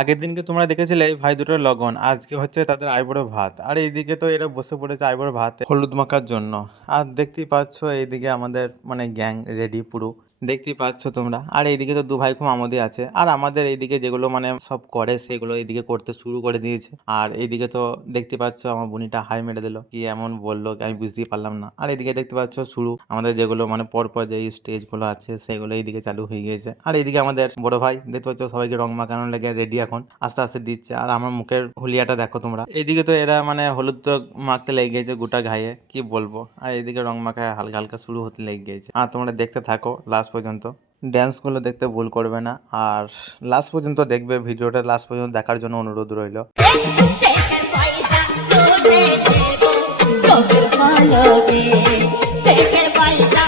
আগের দিনকে তোমরা দেখেছিলে এই ভাই দুটোর লগন, আজকে হচ্ছে তাদের আইবুড়ো ভাত। আর এইদিকে তো এরা বসে পড়েছে আইবুড়ো ভাত হলুদ মাখার জন্য। আর দেখতেই পাচ্ছ এইদিকে আমাদের মানে গ্যাং রেডি পুরো, দেখতেই পাচ্ছ তোমরা। আর এইদিকে তো দু ভাই খুব আমোদে আছে। আর আমাদের এইদিকে যেগুলো মানে সব করে সেগুলো এইদিকে করতে শুরু করে দিয়েছে। আর এইদিকে তো দেখতে পাচ্ছ আমার বুনিটা হাই মেরে দিল, কি এমন বললো আমি বুঝতেই পারলাম না। আর এইদিকে দেখতে পাচ্ছ শুরু আমাদের যেগুলো মানে পরপর যে স্টেজ গুলো আছে সেগুলো এইদিকে চালু হয়ে গিয়েছে। আর এইদিকে আমাদের বড় ভাই দেখতে পাচ্ছ সবাইকে রং মাখানোর লেগে রেডি, এখন আস্তে আস্তে দিচ্ছে। আর আমার মুখের হুলিয়াটা দেখো তোমরা। এইদিকে তো এরা মানে হলুদ তো মাখতে লেগে গেছে গোটা গায়ে, কি বলবো। আর এইদিকে রং মাখা হালকা হালকা শুরু হতে লেগে গেছে। আর তোমরা দেখতে থাকো লাস্ট পর্যন্ত, ড্যান্সগুলো দেখতে ভুল করবে না। আর লাস্ট পর্যন্ত দেখবে, ভিডিওটা লাস্ট পর্যন্ত দেখার জন্য অনুরোধ রইল। চোখের পলকে পেটের পয়সা